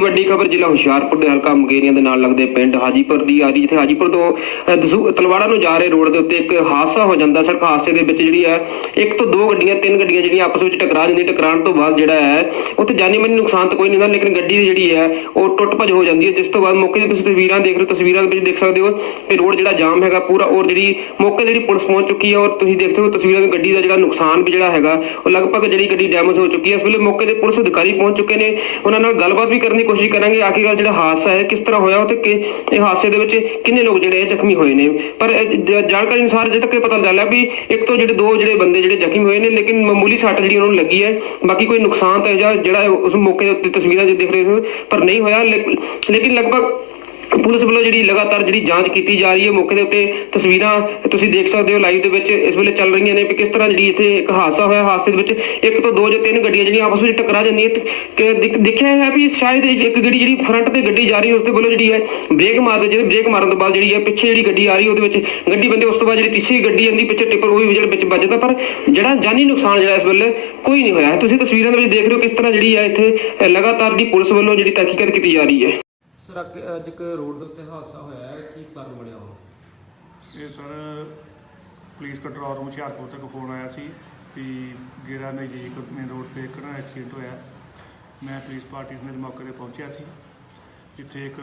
ਵੱਡੀ ਖਬਰ ਜ਼ਿਲ੍ਹਾ ਹੁਸ਼ਿਆਰਪੁਰ ਦੇ ਹਲਕਾ ਮੁਗੇਰੀਆਂ ਦੇ ਨਾਲ ਲੱਗਦੇ ਪਿੰਡ ਹਾਜੀਪੁਰ ਦੀ ਆ ਰਹੀ ਜਿੱਥੇ ਹਾਜੀਪੁਰ ਤੋਂ ਤਲਵਾੜਾ ਨੂੰ ਜਾ ਰਹੇ ਰੋਡ ਦੇ ਉੱਤੇ ਇੱਕ ਹਾਦਸਾ ਹੋ ਜਾਂਦਾ। ਸੜਕ ਹਾਦਸੇ ਦੇ ਵਿੱਚ ਜਿਹੜੀ ਹੈ, ਇੱਕ ਤੋਂ ਦੋ ਗੱਡੀਆਂ, ਤਿੰਨ ਗੱਡੀਆਂ ਜਿਹੜੀਆਂ ਆਪਸ ਵਿੱਚ ਟਕਰਾ ਜਾਂਦੀਆਂ। ਟਕਰਾਉਣ ਤੋਂ ਬਾਅਦ ਜਿਹੜਾ ਹੈ, ਉੱਥੇ ਜਾਨੀ ਮਾਨੀ ਨੁਕਸਾਨ ਤਾਂ ਕੋਈ ਨਹੀਂ ਹੁੰਦਾ, ਲੇਕਿਨ ਗੱਡੀ ਜਿਹੜੀ ਹੈ, ਉਹ ਟੁੱਟ ਭੱਜ ਹੋ ਜਾਂਦੀ ਹੈ। ਜਿਸ ਤੋਂ ਬਾਅਦ ਮੌਕੇ ਦੀ ਤੁਸੀਂ ਤਸਵੀਰਾਂ ਦੇਖ ਰਹੇ ਹੋ। ਤਸਵੀਰਾਂ ਦੇ ਵਿੱਚ ਦੇਖ ਸਕਦੇ ਹੋ ਕਿ ਰੋਡ ਜਿਹੜਾ ਜਾਮ ਹੈਗਾ ਪੂਰਾ, ਔਰ ਜਿਹੜੀ ਮੌਕੇ ਜਿਹੜੀ ਪੁਲਿਸ ਪਹੁੰਚ ਚੁੱਕੀ ਹੈ, ਔਰ ਤੁਸੀਂ ਦੇਖ ਸਕਦੇ ਹੋ ਤਸਵੀਰਾਂ ਵਿੱਚ ਗੱਡੀ ਦਾ ਜਿਹੜਾ ਨੁਕਸਾਨ ਵੀ ਜਿਹੜਾ ਹੈਗਾ, ਉਹ ਲਗਭਗ ਜਿਹੜੀ ਗੱਡੀ ਡੈਮੇਜ ਹੋ ਚੁੱਕੀ ਹੈ। ਇਸ ਵੇਲੇ ਮੌਕੇ ਤੇ ਪੁਲਿਸ ਅਧਿਕਾਰੀ ਪਹੁੰਚ ਚੁੱਕੇ ਨੇ। ਉਹਨਾਂ ਨਾਲ ਗੱਲਬਾਤ ਵੀ ਕਰਨੀ ਦੀ ਕੋਸ਼ਿਸ਼ ਕਰਾਂਗੇ, ਆਖਿਰਕਾਰ ਜਿਹੜਾ ਹਾਦਸਾ ਹੈ, ਕਿਸ ਤਰ੍ਹਾਂ ਹੋਇਆ, ਤੇ ਕਿ ਇਹ ਹਾਦਸੇ ਦੇ ਵਿੱਚ ਕਿੰਨੇ ਲੋਕ ਜਿਹੜੇ ਜ਼ਖਮੀ ਹੋਏ ਨੇ। ਪਰ ਜਾਣਕਾਰੀ ਅਨੁਸਾਰ ਅਜੇ ਤੱਕ ਇਹ ਪਤਾ ਚੱਲਿਆ ਵੀ ਇੱਕ ਤੋਂ ਜਿਹੜੇ ਦੋ ਜਿਹੜੇ ਬੰਦੇ ਜਿਹੜੇ ਜ਼ਖਮੀ ਹੋਏ ਨੇ, ਲੇਕਿਨ ਮਾਮੂਲੀ ਸੱਟ ਜਿਹੜੀ ਉਹਨਾਂ ਨੂੰ ਲੱਗੀ ਹੈ, ਬਾਕੀ ਕੋਈ ਨੁਕਸਾਨ ਤਾਂ ਜਾਂ ਜਿਹੜਾ ਉਸ ਮੌਕੇ ਦੇ ਉੱਤੇ ਤਸਵੀਰਾਂ 'ਚ ਦਿਖ ਰਹੇ ਸੀ ਪਰ ਨਹੀਂ ਹੋਇਆ। ਲੇਕਿਨ ਲਗਭਗ ਪੁਲਿਸ ਵੱਲੋਂ ਜਿਹੜੀ ਲਗਾਤਾਰ ਜਿਹੜੀ ਜਾਂਚ ਕੀਤੀ ਜਾ ਰਹੀ ਹੈ ਮੌਕੇ ਦੇ ਉੱਤੇ ਤਸਵੀਰਾਂ ਤੁਸੀਂ ਦੇਖ ਸਕਦੇ ਹੋ ਲਾਈਵ ਦੇ ਵਿੱਚ ਇਸ ਵੇਲੇ ਚੱਲ ਰਹੀਆਂ ਨੇ ਵੀ ਕਿਸ ਤਰ੍ਹਾਂ ਜਿਹੜੀ ਇੱਥੇ ਇੱਕ ਹਾਦਸਾ ਹੋਇਆ ਹਾਦਸੇ ਦੇ ਵਿੱਚ ਇੱਕ ਤੋਂ ਦੋ ਜਾਂ ਤਿੰਨ ਗੱਡੀਆਂ ਜਿਹੜੀਆਂ ਆਪਸ ਵਿੱਚ ਟਕਰਾ ਜਾਂਦੀਆਂ ਕਿ ਦੇਖਿਆ ਹੈ ਵੀ ਸ਼ਾਇਦ ਇੱਕ ਗੱਡੀ ਜਿਹੜੀ ਫਰੰਟ ਤੇ ਗੱਡੀ ਜਾ ਰਹੀ ਹੈ, ਉਸ ਦੇ ਵੱਲੋਂ ਜਿਹੜੀ ਹੈ ਬ੍ਰੇਕ ਮਾਰਦੇ ਜਿਹੜੇ ਬ੍ਰੇਕ ਮਾਰਨ ਤੋਂ ਬਾਅਦ ਜਿਹੜੀ ਹੈ ਪਿੱਛੇ ਜਿਹੜੀ ਗੱਡੀ ਆ ਰਹੀ ਹੈ, ਉਹਦੇ ਵਿੱਚ ਗੱਡੀ ਬੰਦੇ ਉਸ ਤੋਂ ਬਾਅਦ ਜਿਹੜੀ ਤੀਸਰੀ ਗੱਡੀ ਆਂਦੀ ਪਿੱਛੇ ਟਿੱਪਰ ਉਹ ਵੀ ਜਿਹੜਾ ਵਿੱਚ ਵੱਜਦਾ ਪਰ ਜਿਹੜਾ ਜਾਨੀ ਨੁਕਸਾਨ ਜਿਹੜਾ ਇਸ ਵੇਲੇ ਕੋਈ ਨਹੀਂ ਹੋਇਆ। ਤੁਸੀਂ ਤਸਵੀਰਾਂ ਦੇ ਵਿੱਚ ਦੇਖ ਰਹੇ ਹੋ ਕਿਸ ਤਰ੍ਹਾਂ ਜਿਹੜੀ ਹੈ ਇੱਥੇ ਲਗਾਤਾਰ ਦੀ ਪੁਲਿਸ ਵੱਲੋਂ ਜਿਹੜੀ ਤਹਿਕੀਕਤ ਕੀਤੀ ਜਾ ਰਹੀ ਹੈ। ਸਰ ਅੱਜ ਇੱਕ ਰੋਡ ਦੇ ਉੱਤੇ ਹਾਦਸਾ ਹੋਇਆ ਹੈ, ਕੀ ਕਾਰਨ ਬਣਿਆ ਉਹ? ਇਹ sir, police control room Hoshiarpur ਤੱਕ ਫੋਨ ਆਇਆ ਸੀ ਕਿ ਗੇਰਾ ਨਜ਼ਦੀਕ ਮੇਨ ਰੋਡ ਤੇ ਇੱਕ ਨਾ ਐਕਸੀਡੈਂਟ ਹੋਇਆ। ਮੈਂ ਪੁਲਿਸ ਪਾਰਟੀ ਸਮੇਤ ਮੌਕੇ ਤੇ ਪਹੁੰਚਿਆ ਸੀ। ਜਿੱਥੇ ਇੱਕ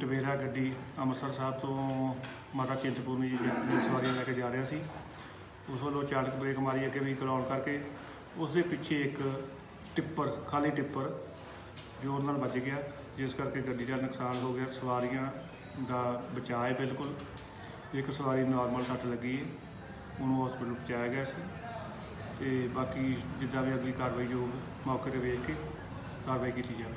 ਟਵੇਰਾ ਗੱਡੀ ਅੰਮ੍ਰਿਤਸਰ ਸਾਹਿਬ ਤੋਂ ਮਾਤਾ ਚਿੰਤਪੁਰਨੀ ਜੀ ਦੀਆਂ ਸਵਾਰੀਆਂ ਲੈ ਕੇ ਜਾ ਰਿਹਾ ਸੀ। ਉਸ ਵੱਲੋਂ ਚਾਲਕ ਬ੍ਰੇਕ ਮਾਰੀ, ਅੱਗੇ ਵੀ ਕਰਾਉਣ ਕਰਕੇ। ਉਸ ਦੇ ਪਿੱਛੇ ਇੱਕ ਟਿੱਪਰ, ਖਾਲੀ ਟਿੱਪਰ ਜ਼ੋਰ ਨਾਲ ਵੱਜ ਗਿਆ, ਜਿਸ ਕਰਕੇ ਗੱਡੀ ਦਾ ਨੁਕਸਾਨ ਹੋ ਗਿਆ, ਸਵਾਰੀਆਂ ਦਾ ਬਚਾਅ ਹੈ ਬਿਲਕੁਲ। ਇੱਕ ਸਵਾਰੀ ਨਾਰਮਲ ਸੱਟ ਲੱਗੀ ਹੈ, ਉਹਨੂੰ ਹਸਪੀਟਲ ਪਹੁੰਚਾਇਆ ਗਿਆ ਸੀ ਤੇ ਬਾਕੀ ਜਿੱਦਾਂ ਵੀ ਅਗਲੀ ਕਾਰਵਾਈ ਹੋਊ, ਮੌਕੇ ਤੇ ਵੇਖ ਕੇ ਕਾਰਵਾਈ ਕੀਤੀ ਜਾਵੇ।